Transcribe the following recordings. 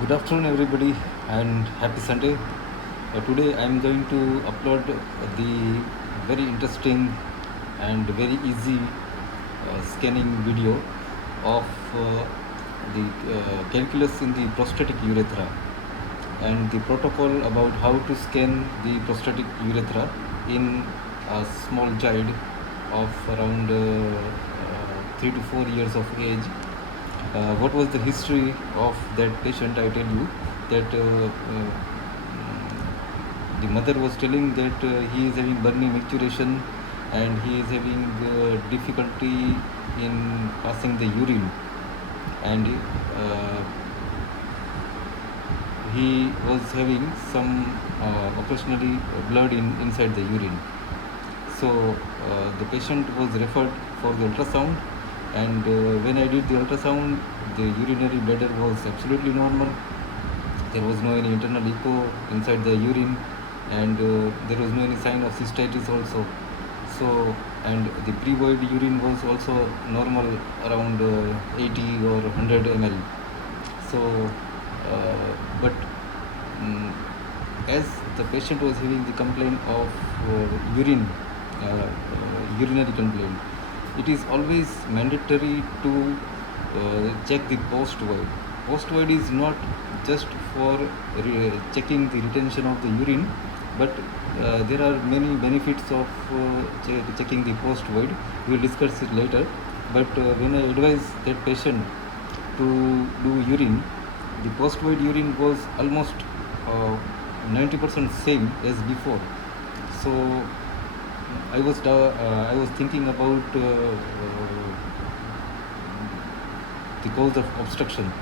Good afternoon, everybody, and happy Sunday. Today, I am going to upload the very interesting and very easy scanning video of the calculus in the prostatic urethra and the protocol about how to scan the prostatic urethra in a small child of around 3 to 4 years of age. What was the history of that patient? I tell you that the mother was telling that he is having burning micturition and he is having difficulty in passing the urine, and he was having some occasionally blood inside the urine. So the patient was referred for the ultrasound, and when I did the ultrasound, the urinary bladder was absolutely normal. There was no any internal echo inside the urine, and there was no any sign of cystitis also. So, and the pre-void urine was also normal, around 80 or 100 ml. So, but mm, as the patient was having the complaint of urinary complaint, it is always mandatory to check the post void. Post void is not just for checking the retention of the urine, but there are many benefits of checking the post void. We will discuss it later. But when I advise that patient to do urine, the post void urine was almost 90% same as before. So I was thinking about the cause of obstruction.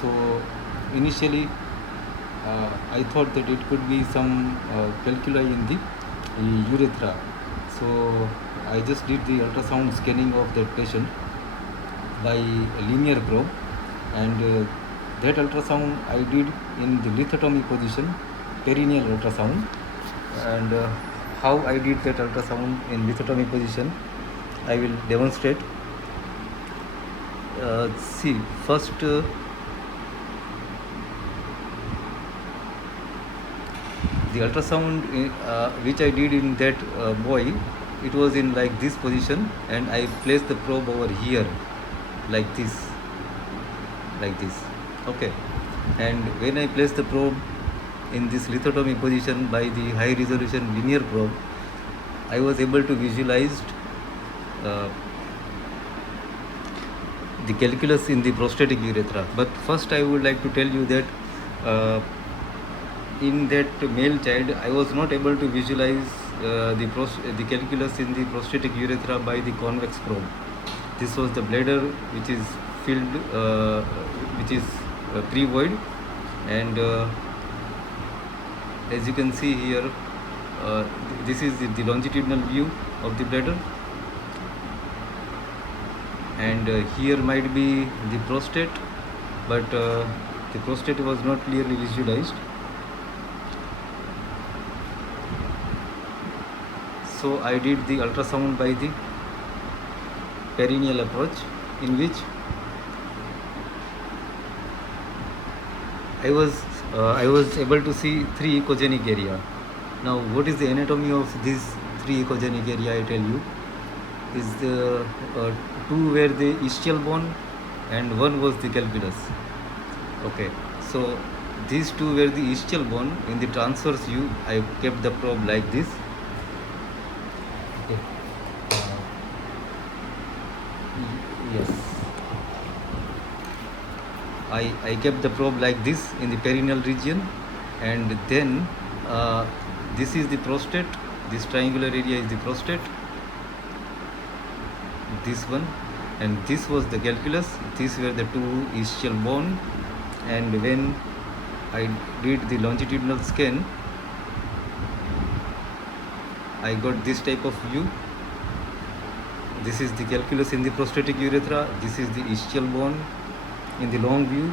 So initially, I thought that it could be some calculi in the urethra. So I just did the ultrasound scanning of that patient by a linear probe, and that ultrasound I did in the lithotomy position, perineal ultrasound. And how I did that ultrasound in lithotomy position, I will demonstrate. See, first the ultrasound which I did in that boy, it was in like this position, and I placed the probe over here, like this, like this. Okay, and when I placed the probe in this lithotomy position by the high resolution linear probe, I was able to visualize uh, the calculus in the prostatic urethra. But first, I would like to tell you that in that male child, I was not able to visualize the calculus in the prostatic urethra by the convex probe. This was the bladder which is filled, which is pre-void, and as you can see here, this is the longitudinal view of the bladder, and here might be the prostate, but the prostate was not clearly visualized. So I did the ultrasound by the perineal approach, in which I was able to see three echogenic area. Now, what is the anatomy of these three echogenic area? I tell you, is the two were the ischial bone, and one was the calculus. Okay, so these two were the ischial bone. In the transverse view, I kept the probe like this. Okay. Yes. I kept the probe like this in the perineal region, and then this is the prostate. This triangular area is the prostate. This one, and this was the calculus. These were the two ischial bone, and when I did the longitudinal scan, I got this type of view. This is the calculus in the prostatic urethra. This is the ischial bone in the long view,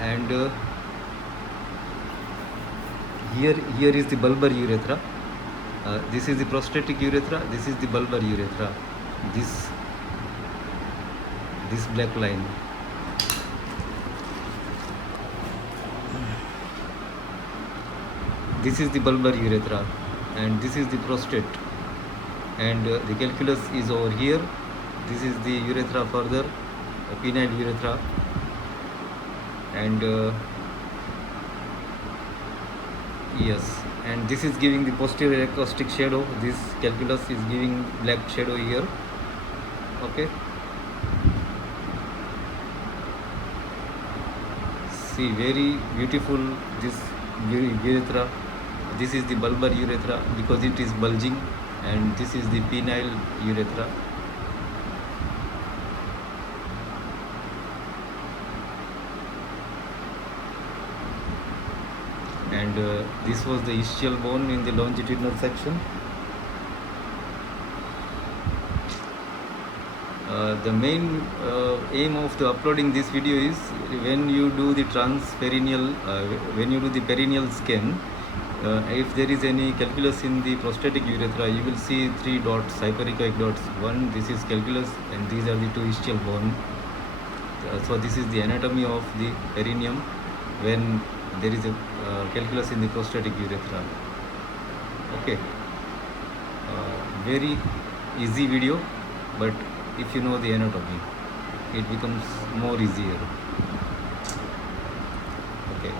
and here is the bulbar urethra. This is the prostatic urethra. This is the bulbar urethra. This black line. This is the bulbar urethra, and this is the prostate, and the calculus is over here. This is the urethra further, penile urethra, and yes, and this is giving the posterior acoustic shadow. This calculus is giving black shadow here. Okay, see, very beautiful this urethra. This is the bulbar urethra because it is bulging, and this is the penile urethra. And this was the ischial bone in the longitudinal section. The main aim of the uploading this video is when you do the transperineal, when you do the perineal scan, if there is any calculus in the prostatic urethra, you will see 3 dots, hyperechoic dots. One, this is calculus, and these are the 2 ischial bone. So this is the anatomy of the perineum when there is a calculus in the prostatic urethra. Okay, very easy video, but if you know the anatomy, it becomes more easier. Okay.